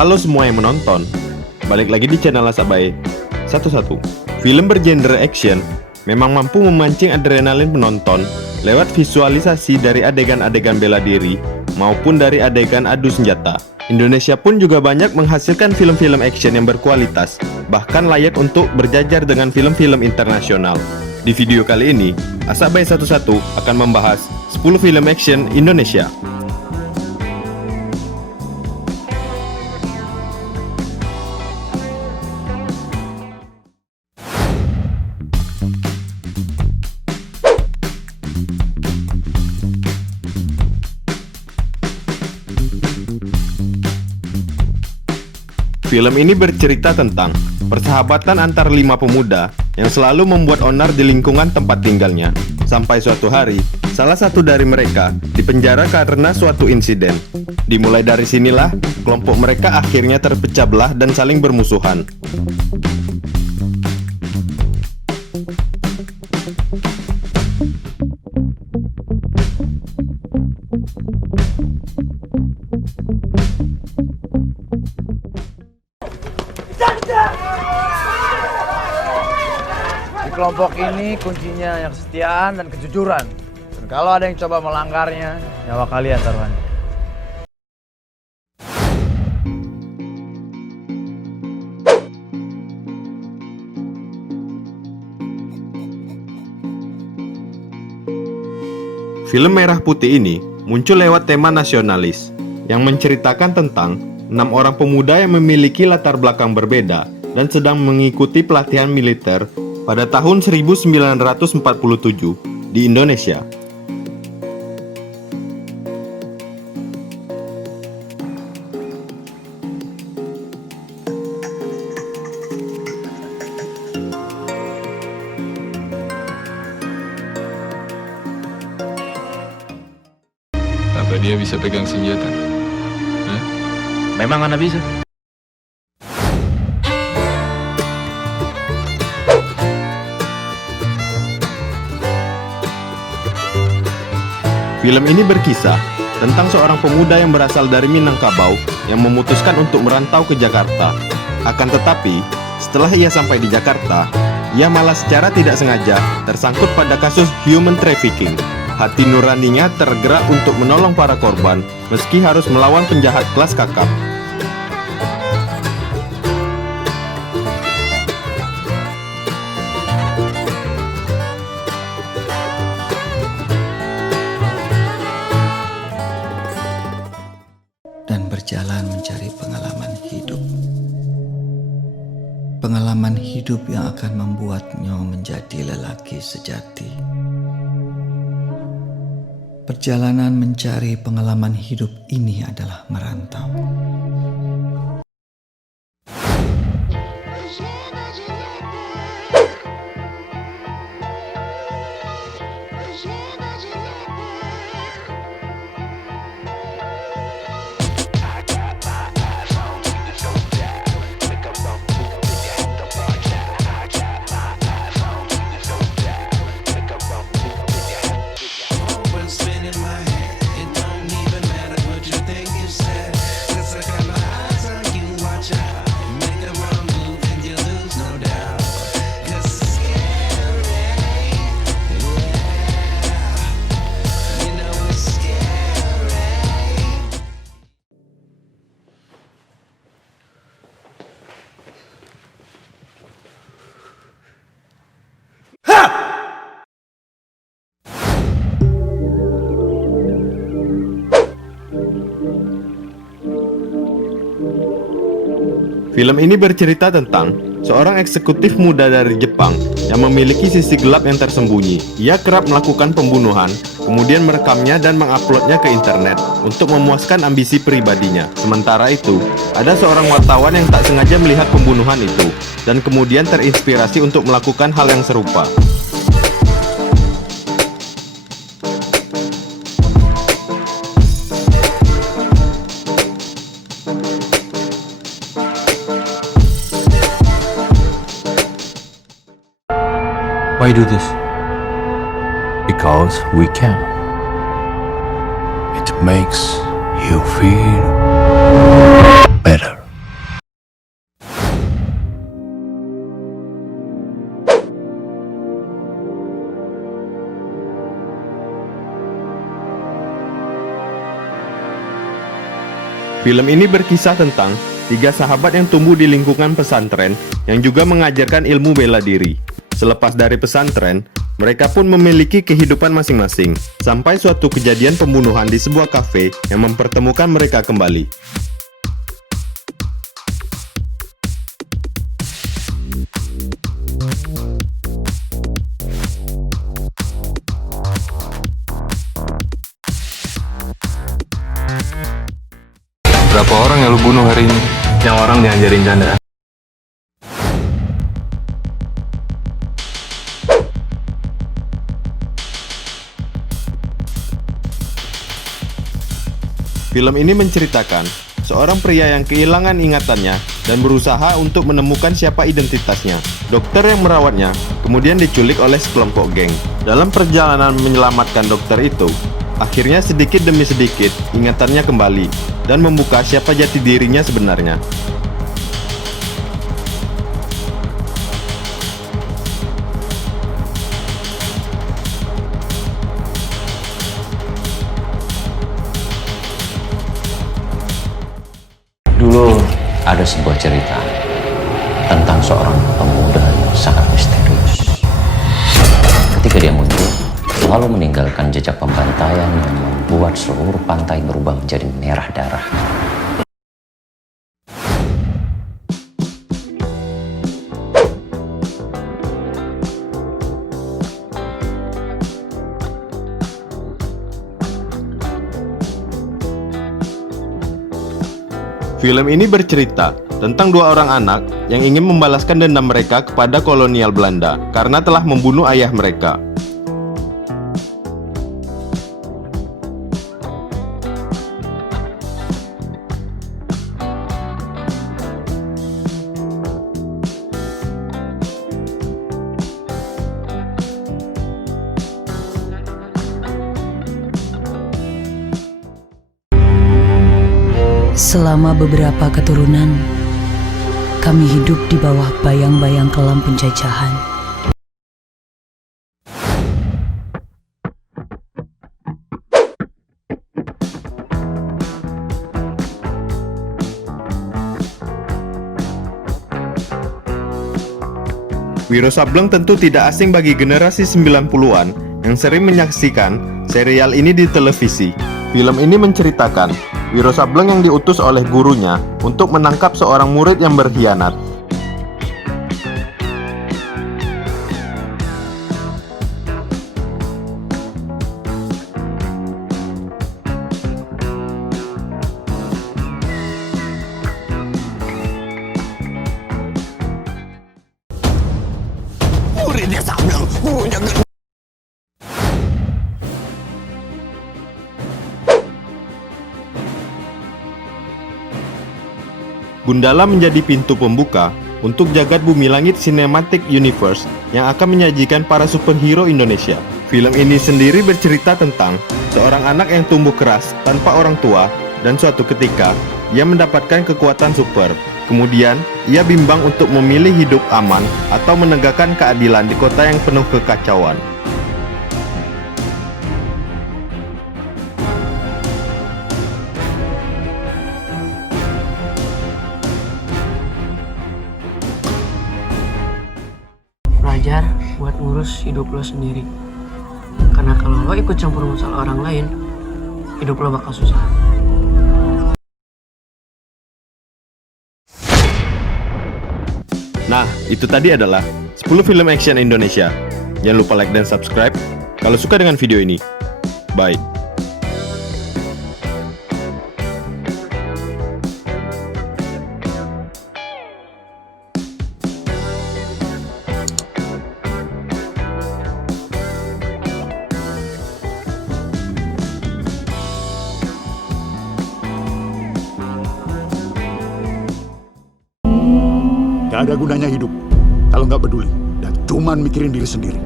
Halo semua yang menonton, balik lagi di channel Asabai 11. Film bergenre action memang mampu memancing adrenalin penonton lewat visualisasi dari adegan-adegan bela diri maupun dari adegan adu senjata. Indonesia pun juga banyak menghasilkan film-film action yang berkualitas, bahkan layak untuk berjajar dengan film-film internasional. Di video kali ini, Asabai 11 akan membahas 10 film action Indonesia. Film ini bercerita tentang persahabatan antar 5 pemuda yang selalu membuat onar di lingkungan tempat tinggalnya. Sampai suatu hari, salah satu dari mereka dipenjara karena suatu insiden. Dimulai dari sinilah, kelompok mereka akhirnya terpecah belah dan saling bermusuhan. Di kelompok ini kuncinya yang kesetiaan dan kejujuran. Dan kalau ada yang coba melanggarnya, nyawa kalian taruhannya. Film Merah Putih ini muncul lewat tema nasionalis yang menceritakan tentang 6 orang pemuda yang memiliki latar belakang berbeda dan sedang mengikuti pelatihan militer pada tahun 1947 di Indonesia. Apa dia bisa pegang senjata? Hah? Memang anak bisa. Film ini berkisah tentang seorang pemuda yang berasal dari Minangkabau yang memutuskan untuk merantau ke Jakarta. Akan tetapi, setelah ia sampai di Jakarta, ia malah secara tidak sengaja tersangkut pada kasus human trafficking. Hati nuraninya tergerak untuk menolong para korban, meski harus melawan penjahat kelas kakap. Dan berjalan mencari pengalaman hidup. Pengalaman hidup yang akan membuatnya menjadi lelaki sejati. Perjalanan mencari pengalaman hidup ini adalah merantau. Film ini bercerita tentang seorang eksekutif muda dari Jepang yang memiliki sisi gelap yang tersembunyi. Ia kerap melakukan pembunuhan, kemudian merekamnya dan menguploadnya ke internet untuk memuaskan ambisi pribadinya. Sementara itu, ada seorang wartawan yang tak sengaja melihat pembunuhan itu dan kemudian terinspirasi untuk melakukan hal yang serupa. Why do this? Because we can. It makes you feel better. Film ini berkisah tentang 3 sahabat yang tumbuh di lingkungan pesantren yang juga mengajarkan ilmu bela diri. Selepas dari pesantren, mereka pun memiliki kehidupan masing-masing, sampai suatu kejadian pembunuhan di sebuah kafe yang mempertemukan mereka kembali. Berapa orang yang lu bunuh hari ini? Yang orang diajarin Chandra. Film ini menceritakan seorang pria yang kehilangan ingatannya dan berusaha untuk menemukan siapa identitasnya. Dokter yang merawatnya kemudian diculik oleh sekelompok geng. Dalam perjalanan menyelamatkan dokter itu, akhirnya sedikit demi sedikit ingatannya kembali dan membuka siapa jati dirinya sebenarnya. Dulu ada sebuah cerita tentang seorang pemuda yang sangat misterius. Ketika dia muncul, lalu meninggalkan jejak pembantaian yang membuat seluruh pantai berubah menjadi merah darah. Film ini bercerita tentang 2 orang anak yang ingin membalaskan dendam mereka kepada kolonial Belanda karena telah membunuh ayah mereka. Selama beberapa keturunan, kami hidup di bawah bayang-bayang kelam penjajahan. Wiro Sableng tentu tidak asing bagi generasi 90-an yang sering menyaksikan serial ini di televisi. Film ini menceritakan Wiro Sableng yang diutus oleh gurunya untuk menangkap seorang murid yang berkhianat. Gundala menjadi pintu pembuka untuk jagat bumi langit Cinematic Universe yang akan menyajikan para superhero Indonesia. Film ini sendiri bercerita tentang seorang anak yang tumbuh keras tanpa orang tua dan suatu ketika ia mendapatkan kekuatan super. Kemudian, ia bimbang untuk memilih hidup aman atau menegakkan keadilan di kota yang penuh kekacauan. Belajar buat ngurus hidup lo sendiri. Karena kalau lo ikut campur masalah orang lain, hidup lo bakal susah. Nah, itu tadi adalah 10 film action Indonesia. Jangan lupa like dan subscribe kalau suka dengan video ini. Bye. Gak ada gunanya hidup kalau nggak peduli dan cuman mikirin diri sendiri.